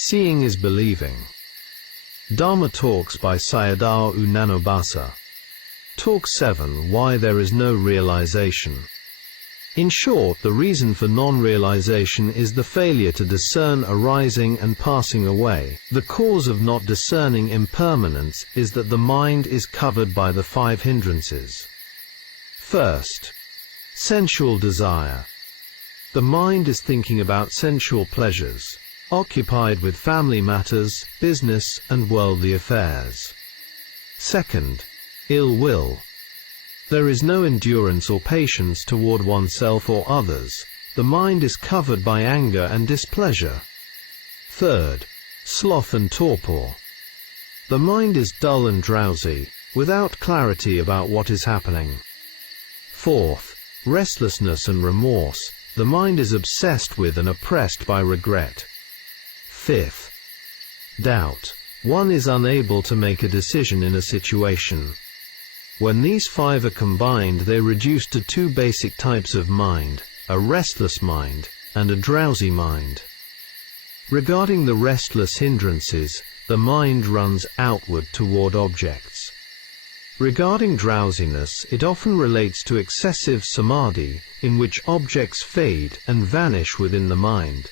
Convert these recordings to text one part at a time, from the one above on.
Seeing is believing. Dharma Talks by Sayadaw Nyanabhasa. Talk 7: Why there is no realization. In short, the reason for non-realization is the failure to discern arising and passing away. The cause of not discerning impermanence is that the mind is covered by the 5 hindrances. First, sensual desire. The mind is thinking about sensual pleasures, occupied with family matters, business, and worldly affairs. Second, ill will. There is no endurance or patience toward oneself or others. The mind is covered by anger and displeasure. Third, sloth and torpor. The mind is dull and drowsy, without clarity about what is happening. Fourth, restlessness and remorse. The mind is obsessed with and oppressed by regret. Fifth, doubt. One is unable to make a decision in a situation. When these 5 are combined, they reduce to 2 basic types of mind: a restless mind and a drowsy mind. Regarding the restless hindrances, the mind runs outward toward objects. Regarding drowsiness, it often relates to excessive samadhi, in which objects fade and vanish within the mind.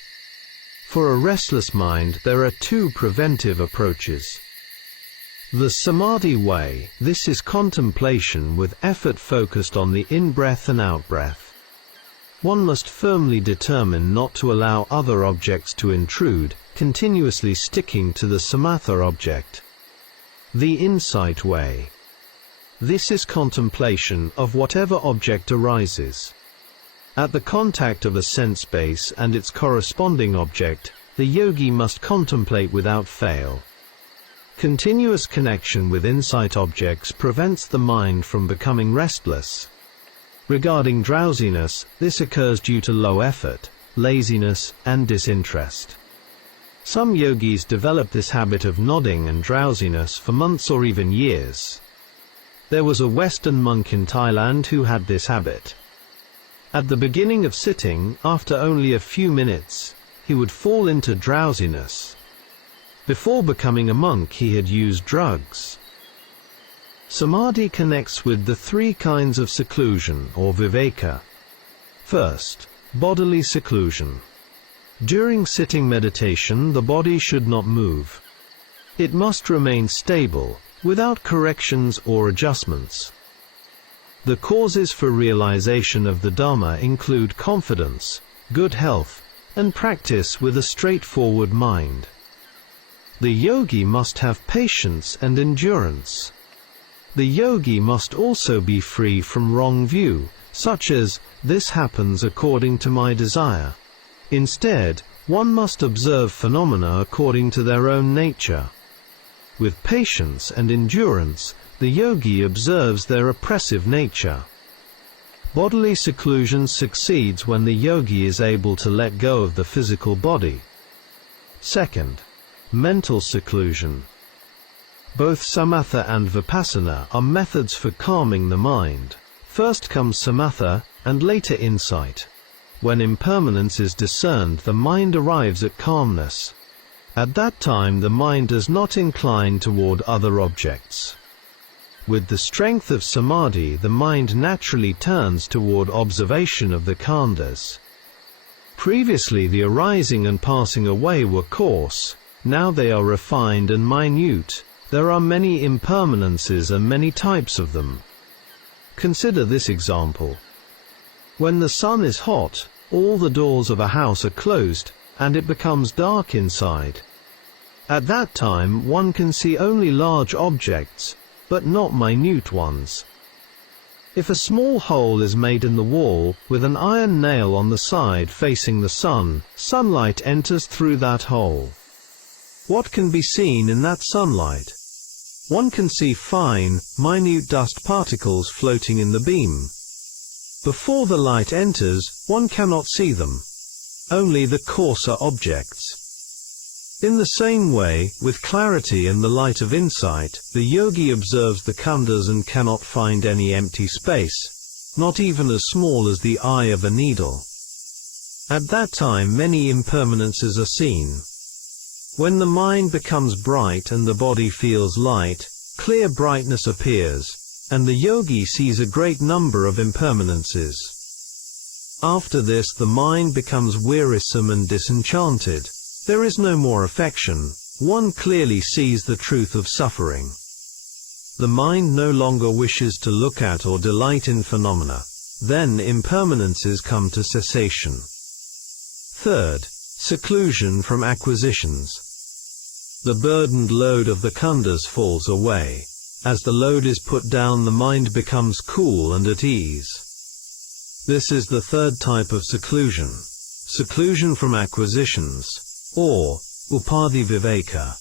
For a restless mind, there are 2 preventive approaches. The samadhi way. This is contemplation with effort focused on the in-breath and out-breath. One must firmly determine not to allow other objects to intrude, continuously sticking to the samatha object. The insight way. This is contemplation of whatever object arises. At the contact of a sense base and its corresponding object, the yogi must contemplate without fail. Continuous connection with insight objects prevents the mind from becoming restless. Regarding drowsiness, this occurs due to low effort, laziness, and disinterest. Some yogis develop this habit of nodding and drowsiness for months or even years. There was a Western monk in Thailand who had this habit. At the beginning of sitting, after only a few minutes, he would fall into drowsiness. Before becoming a monk, he had used drugs. Samadhi connects with the 3 kinds of seclusion, or viveka. First, bodily seclusion. During sitting meditation, the body should not move. It must remain stable, without corrections or adjustments. The causes for realization of the Dhamma include confidence, good health, and practice with a straightforward mind. The yogi must have patience and endurance. The yogi must also be free from wrong view, such as, "This happens according to my desire." Instead, one must observe phenomena according to their own nature. With patience and endurance, the yogi observes their oppressive nature. Bodily seclusion succeeds when the yogi is able to let go of the physical body. Second, mental seclusion. Both samatha and vipassana are methods for calming the mind. First comes samatha, and later insight. When impermanence is discerned, the mind arrives at calmness. At that time, the mind does not incline toward other objects. With the strength of samadhi, the mind naturally turns toward observation of the khandhas. Previously, the arising and passing away were coarse. Now they are refined and minute. There are many impermanences and many types of them. Consider this example. When the sun is hot, all the doors of a house are closed, and it becomes dark inside. At that time, one can see only large objects, but not minute ones. If a small hole is made in the wall, with an iron nail on the side facing the sun, sunlight enters through that hole. What can be seen in that sunlight? One can see fine, minute dust particles floating in the beam. Before the light enters, one cannot see them. Only the coarser objects. In the same way, with clarity and the light of insight, the yogi observes the khandhas and cannot find any empty space, not even as small as the eye of a needle. At that time many impermanences are seen. When the mind becomes bright and the body feels light, clear brightness appears, and the yogi sees a great number of impermanences. After this the mind becomes wearisome and disenchanted. There is no more affection. One clearly sees the truth of suffering. The mind no longer wishes to look at or delight in phenomena. Then impermanences come to cessation. Third, seclusion from acquisitions. The burdened load of the khandhas falls away. As the load is put down, the mind becomes cool and at ease. This is the third type of seclusion. Seclusion from acquisitions, or upadhi viveka.